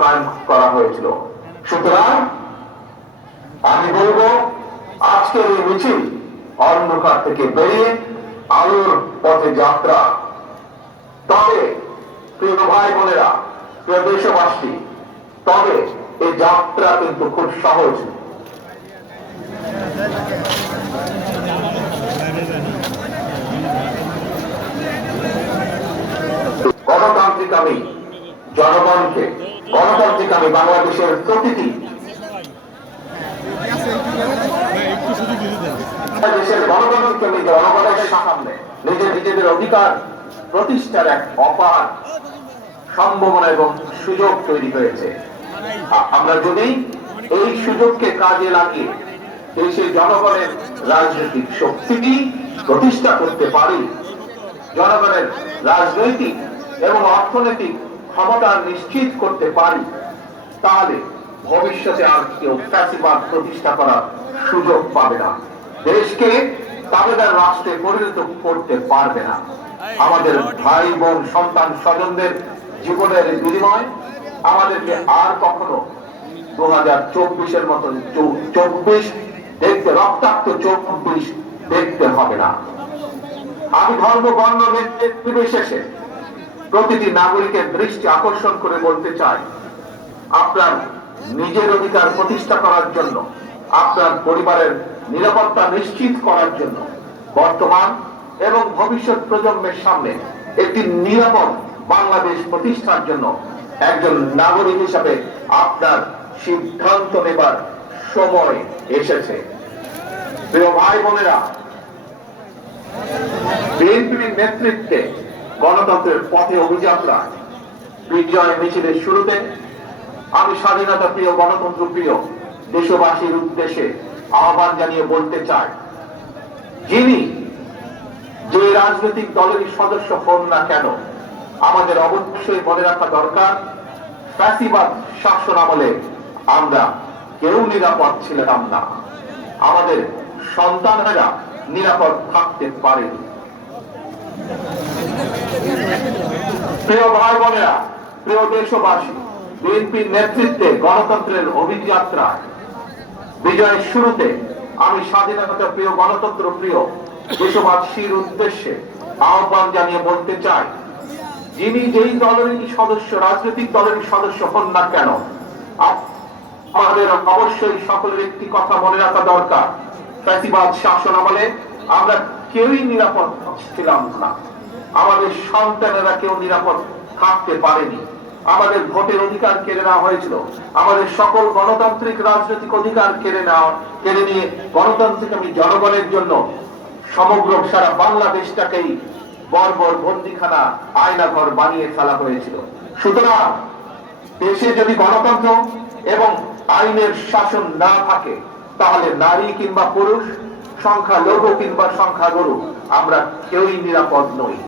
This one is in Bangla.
কায়েম করা হয়েছিল। সুতরাং আমি বলবো আজকের এই মিছিল অন্ধকার থেকে বেরিয়ে আলোর পথে যাত্রা। তবে প্রিয় ভাই বোনেরা, প্রিয় দেশবাসী, তবে এই যাত্রা কিন্তু খুব সহজ। গণতান্ত্রিক আমি জনগণকে, গণতান্ত্রিক আমি বাংলাদেশের প্রতিটি দেশের গণতান্ত্রিক আমি জনগণের সামনে নিজেদের অধিকার প্রতিষ্ঠার এক অপার সম্ভাবনা এবং সুযোগ তৈরি হয়েছে। আমরা যদি এই সুযোগকে কাজে লাগিয়ে দেশের জনগণের রাজনৈতিক শক্তি প্রতিষ্ঠা করতে পারি, জনগণের রাজনৈতিক এবং অর্থনৈতিক ক্ষমতা নিশ্চিত করতে পারি, তাহলে ভবিষ্যতে আর কেউ ফ্যাসিবাদ প্রতিষ্ঠা করার সুযোগ পাবে না, দেশকে তাবেদার রাষ্ট্রে পরিণত করতে পারবে না। আমাদের ভাই বোন সন্তান স্বজনদের জীবনের বিনিময় আমাদেরকে আর কখনো 2024-এর মতন 24 দেখতে, রক্তাক্ত 24 দেখতে হবে না। আমি ধর্ম বর্ণ নির্বিশেষে প্রতিটি নাগরিকের দৃষ্টি আকর্ষণ করে বলতে চাই, আপনার নিজের অধিকার প্রতিষ্ঠা করার জন্য, আপনার পরিবারের নিরাপত্তা নিশ্চিত করার জন্য, বর্তমান এবং ভবিষ্যৎ প্রজন্মের সামনে একটি নিরাপদ বাংলাদেশ প্রতিষ্ঠার জন্য একজন নাগরিক হিসাবে আপনার সিদ্ধান্ত নেবার সময় এসেছে। প্রিয় ভাই বোনেরা, বিএনপির নেতৃত্বে গণতন্ত্রের পথে অভিযাত্রা বিজয় মিছিলের শুরুতে আমি স্বাধীনতা প্রিয়, গণতন্ত্র প্রিয় দেশবাসীর উদ্দেশ্যে আহ্বান জানিয়ে বলতে চাই, যিনি যে রাজনৈতিক দলেরই সদস্য হন না কেন, আমাদের অবশ্যই মনে রাখা দরকার, ফ্যাসিবাদ শাসন আমলে আমরা কেউ নিরাপদ ছিলাম না, আমাদের সন্তানেরা নিরাপদ থাকতে পারেনি। প্রিয় ভাই বোনেরা, প্রিয় দেশবাসী, বিএনপির নেতৃত্বে গণতন্ত্রের অভিযাত্রায় বিজয়ের শুরুতে আমি স্বাধীনতা প্রিয়, গণতন্ত্র প্রিয় দেশবাসীর উদ্দেশ্যে আহ্বান জানিয়ে বলতে চাই, যিনি যেই দলেরই সদস্য, রাজনৈতিক দলেরই সদস্য হন না কেন, আমাদের অবশ্যই সকলের একটি কথা মনে রাখা দরকার, ফ্যাসিবাদ শাসন আমলে আমরা কেউই নিরাপদ ছিলাম না, আমাদের সন্তানেরা কেউ নিরাপদ থাকতে পারেনি, আমাদের ভোটের অধিকার কেড়ে নেওয়া হয়েছিল, আমাদের সকল গণতান্ত্রিক রাজনৈতিক অধিকার কেড়ে নিয়ে গণতান্ত্রিক আমি জনগণের জন্য সমগ্র সারা বাংলাদেশটাকেই বর্বর বন্দিখানা, আয়নাঘর বানিয়ে ফেলা হয়েছিল। সুতরাং দেশে যদি গণতন্ত্র এবং আইনের শাসন না থাকে, তাহলে নারী কিংবা পুরুষ, সংখ্যালঘু কিংবা সংখ্যাগুরু, আমরা কেউই নিরাপদ নই।